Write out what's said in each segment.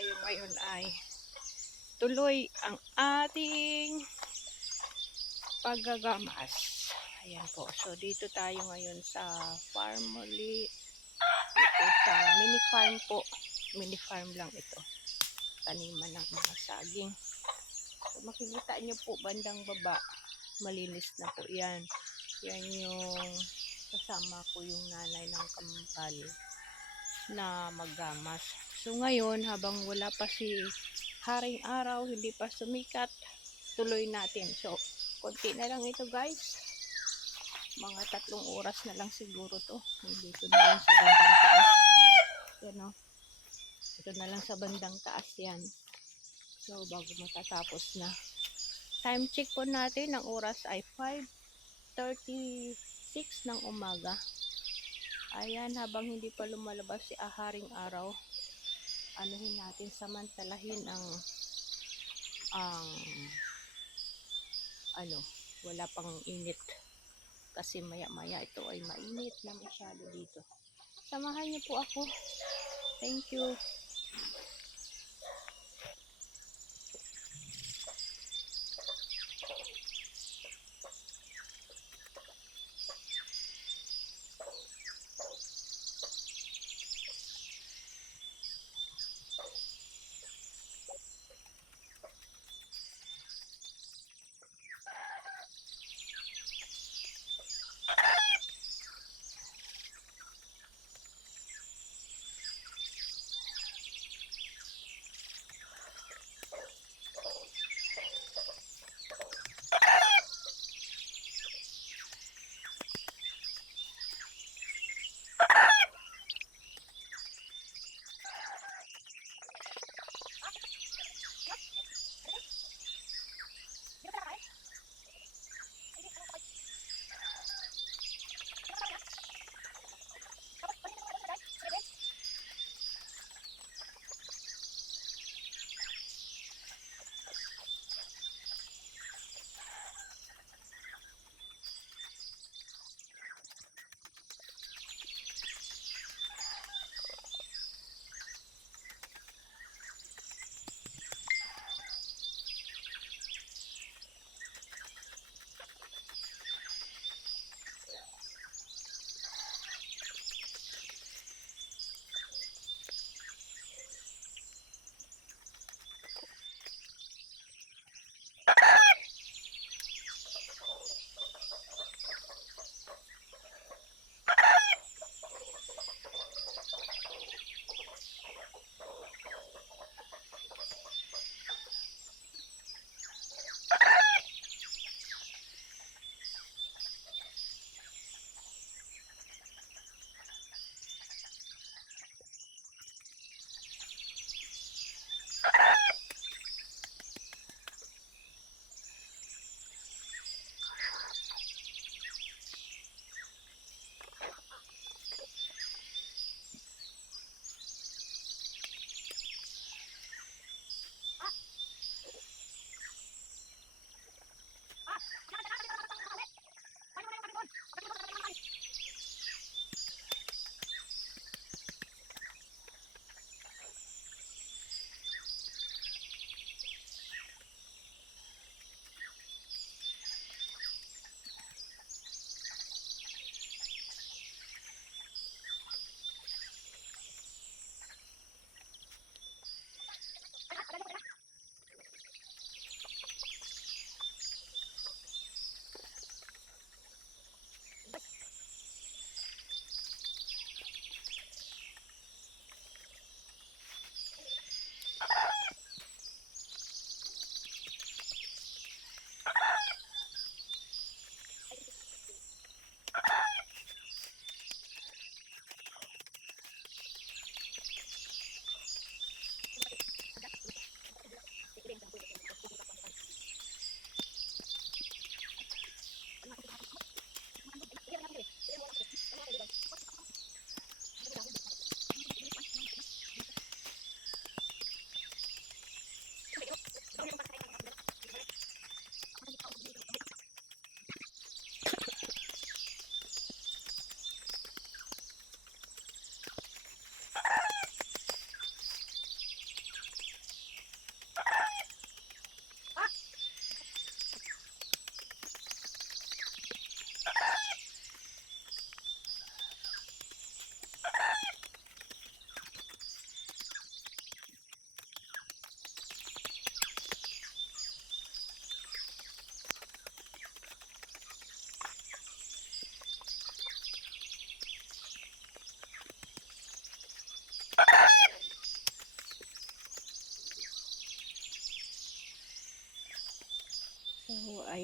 tayo ngayon ay tuloy ang ating paggagamas. Ayan po. So dito tayo ngayon sa Farmoli. Ito sa mini farm po. Mini farm lang ito. Taniman ng mga saging. So makikita nyo po bandang baba. Malinis na po yan. Yan yung kasama ko yung nanay ng kambal na maggamas. So ngayon, habang wala pa si haring araw, hindi pa sumikat, tuloy natin. So, konti na lang ito guys. Mga 3 oras na lang siguro to. Dito na lang sa bandang taas. Yan o. Ito na lang sa bandang taas yan. So, bago matatapos na. Time check po natin, ang oras ay 5:36 ng umaga. Ayan, habang hindi pa lumalabas si haring araw, anuhin natin, samantalahin ang wala pang init. Kasi maya maya ito ay mainit na masyado dito. Samahan niyo po ako. Thank you.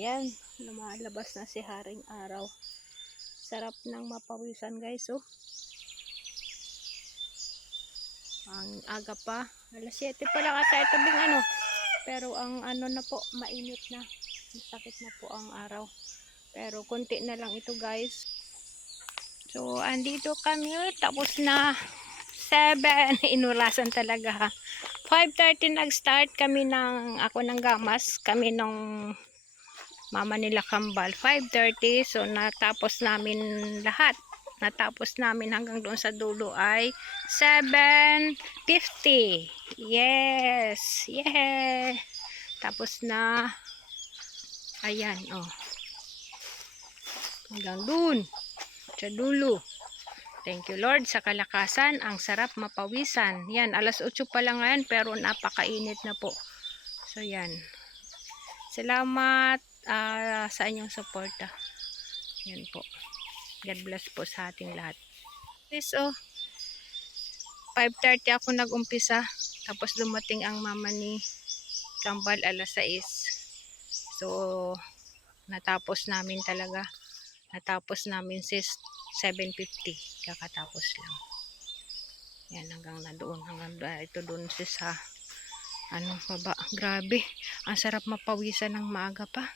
Ayan, lumalabas na si Haring Araw. Sarap ng mapawisan guys, oh. Ang aga pa, alas 7 pa lang ata ito bing ano. Pero ang ano na po, mainit na. Masakit na po ang araw. Pero konti na lang ito guys. So, andito kami, tapos na 7. Inurasan talaga ha. 5:30 nag-start kami ako ng gamas. Kami nung mama nila Kambal. 5:30. So, natapos namin lahat. Natapos namin hanggang doon sa dulo ay 7:50. Yes! Yeah! Tapos na. Ayan, oh. Hanggang doon. Sa dulo. Thank you Lord sa kalakasan. Ang sarap mapawisan. Yan, alas 8 pa lang ngayon pero napakainit na po. So yan. Salamat sa inyong suporta. Yan po. God bless po sa ating lahat. Please, oh. 5:30 ako nag-umpisa. Tapos dumating ang mama ni Kambal alas 6. So, natapos namin talaga. Natapos namin sis 7:50. Kakatapos lang. Yan, hanggang na doon. Hanggang ito doon sis sa ano, baba. Grabe. Ang sarap mapawisan ng maaga pa.